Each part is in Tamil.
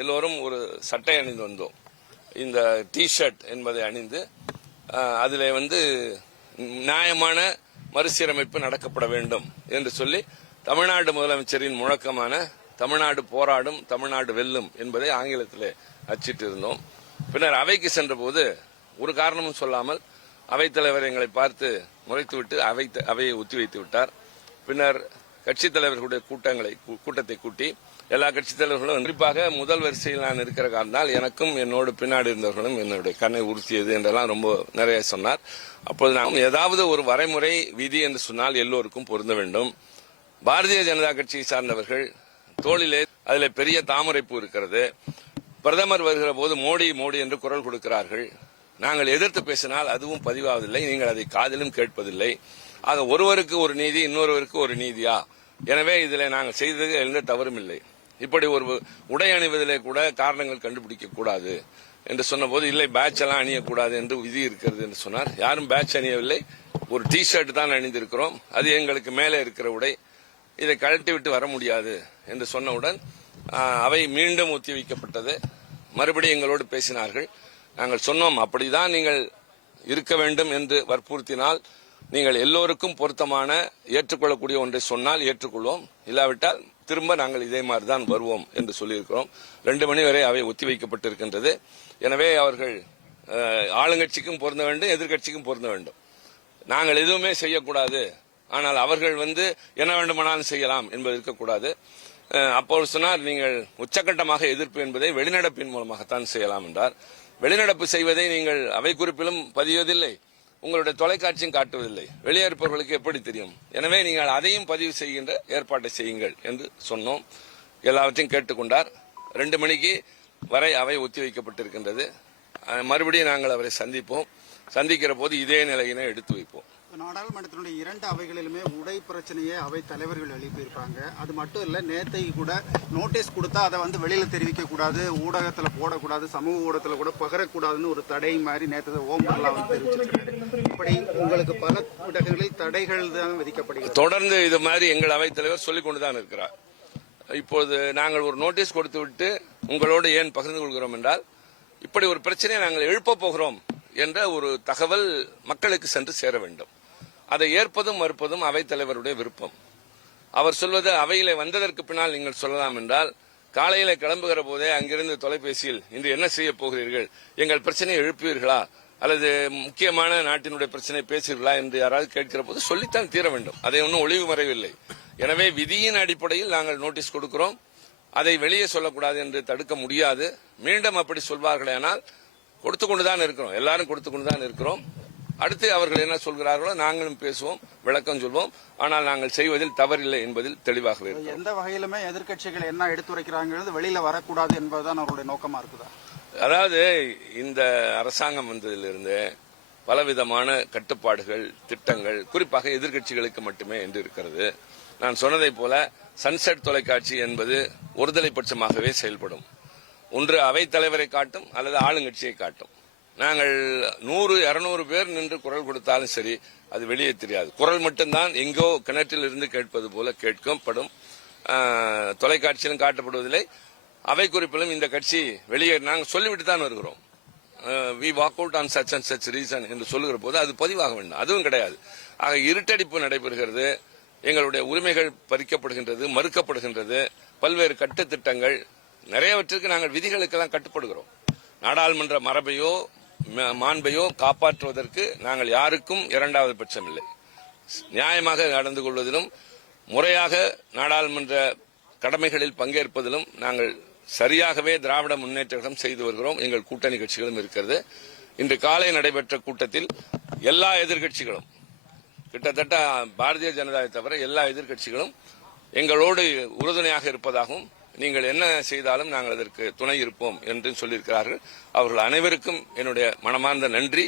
எல்லோரும் ஒரு சட்டை அணிந்து வந்தோம். இந்த டிஷர்ட் என்பதை அணிந்து அதில் வந்து நியாயமான மறுசீரமைப்பு நடக்கப்பட வேண்டும் என்று சொல்லி தமிழ்நாடு முதலமைச்சரின் முழக்கமான தமிழ்நாடு போராடும் தமிழ்நாடு வெல்லும் என்பதை ஆங்கிலத்தில் அச்சிட்டு இருந்தோம் பின்னர் அவைக்கு சென்றபோது ஒரு காரணமும் சொல்லாமல் அவைத்தலைவர் எங்களை பார்த்து முறைத்துவிட்டு அவை அவையை ஒத்திவைத்து விட்டார். பின்னர் கட்சித் தலைவர்களுடைய கூட்டங்களை கூட்டத்தை கூட்டி எல்லா கட்சித் தலைவர்களும் குறிப்பாக முதல் வரிசையில் நான் இருக்கிற காரணத்தால் எனக்கும் என்னோடு பின்னாடி இருந்தவர்களும் என்னுடைய கண்ணை உறுத்தியது என்றெல்லாம் ரொம்ப நிறைய சொன்னார். அப்போது நாம் ஏதாவது ஒரு வரைமுறை விதி என்று சொன்னால் எல்லோருக்கும் பொருந்த வேண்டும். பாரதிய ஜனதா கட்சியை சார்ந்தவர்கள் தோளிலே அதில் பெரிய தாமரைப்பு இருக்கிறது. பிரதமர் வருகிற போது மோடி மோடி என்று குரல் கொடுக்கிறார்கள். நாங்கள் எதிர்த்து பேசினால் அதுவும் பதிவாவதில்லை. நீங்கள் அதை காதிலும் கேட்பதில்லை. ஆக ஒருவருக்கு ஒரு நீதி இன்னொருவருக்கு ஒரு நீதியா? எனவே இதில் நாங்கள் செய்தது எந்த தவறும் இல்லை. இப்படி ஒரு உடை அணிவதிலே கூட காரணங்கள் கண்டுபிடிக்க கூடாது என்று சொன்னபோது இல்லை பேட்ச் எல்லாம் அணியக்கூடாது என்று விதி இருக்கிறது என்று சொன்னார். யாரும் பேட்ச் அணியவில்லை. ஒரு டி ஷர்ட் தான் அணிந்திருக்கிறோம். அது எங்களுக்கு மேலே இருக்கிற உடை. இதை கழட்டி விட்டு வர முடியாது என்று சொன்னவுடன் அவை மீண்டும் ஒத்திவைக்கப்பட்டது. மறுபடியும் எங்களோடு பேசினார்கள். நாங்கள் சொன்னோம் அப்படிதான் நீங்கள் இருக்க வேண்டும் என்று வற்புறுத்தினால் நீங்கள் எல்லோருக்கும் பொருத்தமான ஏற்றுக்கொள்ளக்கூடிய ஒன்றை சொன்னால் ஏற்றுக்கொள்வோம். இல்லாவிட்டால் திரும்ப நாங்கள் இதே மாதிரி தான் வருவோம் என்று சொல்லியிருக்கிறோம். ரெண்டு மணி வரை அவை ஒத்திவைக்கப்பட்டிருக்கின்றது எனவே அவர்கள் ஆளுங்கட்சிக்கும் பொருந்த வேண்டும் எதிர்க்கட்சிக்கும் பொருந்த வேண்டும். நாங்கள் எதுவுமே செய்யக்கூடாது. ஆனால் அவர்கள் வந்து என்ன வேண்டுமானாலும் செய்யலாம் என்பது இருக்கக்கூடாது. அப்போது சொன்னார் நீங்கள் உச்சக்கட்டமாக எதிர்ப்பு என்பதை வெளிநடப்பின் மூலமாகத்தான் செய்யலாம் என்றார். வெளிநடப்பு செய்வதை நீங்கள் அவை குறிப்பிலும் பதிவதில்லை உங்களுடைய தொலைக்காட்சியும் காட்டுவதில்லை. வெளியே இருப்பவர்களுக்கு எப்படி தெரியும்? எனவே நீங்கள் அதையும் பதிவு செய்கின்ற ஏற்பாட்டை செய்யுங்கள் என்று சொன்னோம். எல்லாவற்றையும் கேட்டுக்கொண்டார். ரெண்டு மணிக்கு வரை அவை ஒத்திவைக்கப்பட்டிருக்கின்றது. மறுபடியும் நாங்கள் அவரை சந்திப்போம். சந்திக்கிற போது இதே நிலையினை எடுத்து வைப்போம். நாடாளுமன்றத்தினுடைய இரண்டு அவைகளிலுமே உடை பிரச்சனையை அவை தலைவர்கள் எழுப்பியிருப்பாங்க அது மட்டும் இல்லை நேத்தைக்கு கூட நோட்டீஸ் கொடுத்தா அதை வந்து வெளியில தெரிவிக்க கூடாது ஊடகத்துல போடக்கூடாது சமூக ஊடகத்துல கூட பகரக்கூடாதுன்னு ஒரு தடை மாதிரி நேற்று ஓம் பிர்லா வந்து தெரிவிச்சிருக்காரு. இப்படி உங்களுக்கு பல இடங்களில் தடைகள் தான் விதிக்கப்படுகிறது. தொடர்ந்து இது மாதிரி எங்கள் அவைத்தலைவர் சொல்லிக் கொண்டுதான் இருக்கிறார். இப்போது நாங்கள் ஒரு நோட்டீஸ் கொடுத்து விட்டு உங்களோடு ஏன் பகிர்ந்து கொள்கிறோம் என்றால் இப்படி ஒரு பிரச்சனையை நாங்கள் எழுப்பப் போகிறோம் என்ற ஒரு தகவல் மக்களுக்கு சென்று சேர வேண்டும். அதை ஏற்பதும் மறுப்பதும் அவைத்தலைவருடைய விருப்பம். அவர் சொல்வது அவையிலே வந்ததற்கு பின்னால் நீங்கள் சொல்லலாம் என்றால் காலையில கிளம்புகிற போதே அங்கிருந்து தொலைபேசியில் இன்று என்ன செய்ய போகிறீர்கள்? எங்கள் பிரச்சனையை எழுப்புவீர்களா? அல்லது முக்கியமான நாட்டினுடைய பிரச்சனை பேசுவீர்களா? என்று யாராவது கேட்கிற போது சொல்லித்தான் தீர வேண்டும். அதை ஒன்றும் ஒளிவு மறைவில்லை. எனவே விதியின் அடிப்படையில் நாங்கள் நோட்டீஸ் கொடுக்கிறோம். அதை வெளியே சொல்லக்கூடாது என்று தடுக்க முடியாது. மீண்டும் அப்படி சொல்வார்களேனால் கொடுத்து கொண்டுதான் இருக்கிறோம். எல்லாரும் கொடுத்து கொண்டுதான் இருக்கிறோம். அடுத்து அவர்கள் என்ன சொல்கிறார்களோ நாங்களும் பேசுவோம் விளக்கம் சொல்வோம். ஆனால் நாங்கள் செய்வதில் தவறில்லை என்பதில் தெளிவாகவே இருக்கிறோம். எந்த வகையிலுமே எதிர்க்கட்சிகள் என்ன எடுத்துரைக்கிறாங்கிறது வெளியில வரக்கூடாது என்பதுதான் அவருடைய நோக்கமா இருக்குதா? அதாவது இந்த அரசாங்கம் வந்ததிலிருந்து பலவிதமான கட்டுப்பாடுகள் திட்டங்கள் குறிப்பாக எதிர்க்கட்சிகளுக்கு மட்டுமே என்று இருக்கிறது. நான் சொன்னதைப் போல சன்செட் தொலைக்காட்சி என்பது ஒருதலை பட்சமாகவே செயல்படும். ஒன்று அவைத் தலைவரை காட்டும் அல்லது ஆளுங்கட்சியை காட்டும். நாங்கள் நூறு இருநூறு பேர் நின்று குரல் கொடுத்தாலும் சரி அது வெளியே தெரியாது. குரல் மட்டும்தான் எங்கோ கிணற்றில் இருந்து கேட்பது போல கேட்கப்படும் படும். தொலைக்காட்சியிலும் காட்டப்படுவதில்லை. அவை குறிப்பிலும் இந்த கட்சி வெளியே நாங்கள் சொல்லிவிட்டு தான் வருகிறோம். We walk out on such and such reason என்று சொல்லுகிற போது அது பதிவாக வேண்டும். அதுவும் கிடையாது. ஆக இருட்டடிப்பு நடைபெறுகிறது. எங்களுடைய உரிமைகள் பறிக்கப்படுகின்றது மறுக்கப்படுகின்றது. பல்வேறு கட்டுத்திட்டங்கள் நிறையவற்றிற்கு நாங்கள் விதிகளுக்கெல்லாம் கட்டுப்படுகிறோம். நாடாளுமன்ற மரபையோ மாண்பையோ காப்பாற்றுவதற்கு நாங்கள் யாருக்கும் இரண்டாவது பட்சம் இல்லை. நியாயமாக நடந்து கொள்வதிலும் முறையாக நாடாளுமன்ற கடமைகளில் பங்கேற்பதிலும் நாங்கள் சரியாகவே திராவிட முன்னேற்றம் செய்து வருகிறோம். எங்கள் கூட்டணி கட்சிகளும் இருக்கிறது. இன்று காலை நடைபெற்ற கூட்டத்தில் எல்லா எதிர்க்கட்சிகளும் கிட்டத்தட்ட பாரதிய ஜனதாவை தவிர எல்லா எதிர்க்கட்சிகளும் எங்களோடு உறுதுணையாக இருப்பதாகவும் நீங்கள் என்ன செய்தாலும் நாங்கள் அதற்கு துணை இருப்போம் என்று சொல்லியிருக்கிறார்கள். அவர்கள் அனைவருக்கும் என்னுடைய மனமார்ந்த நன்றி.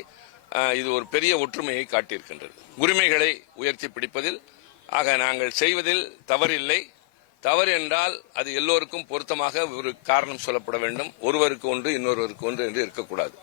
இது ஒரு பெரிய ஒற்றுமையை காட்டியிருக்கின்றது. உரிமைகளை உயர்த்தி பிடிப்பதில் ஆக நாங்கள் செய்வதில் தவறில்லை. தவறு என்றால் அது எல்லோருக்கும் பொருத்தமாக ஒரு காரணம் சொல்லப்பட வேண்டும். ஒருவருக்கு ஒன்று இன்னொருவருக்கு ஒன்று என்று இருக்கக்கூடாது.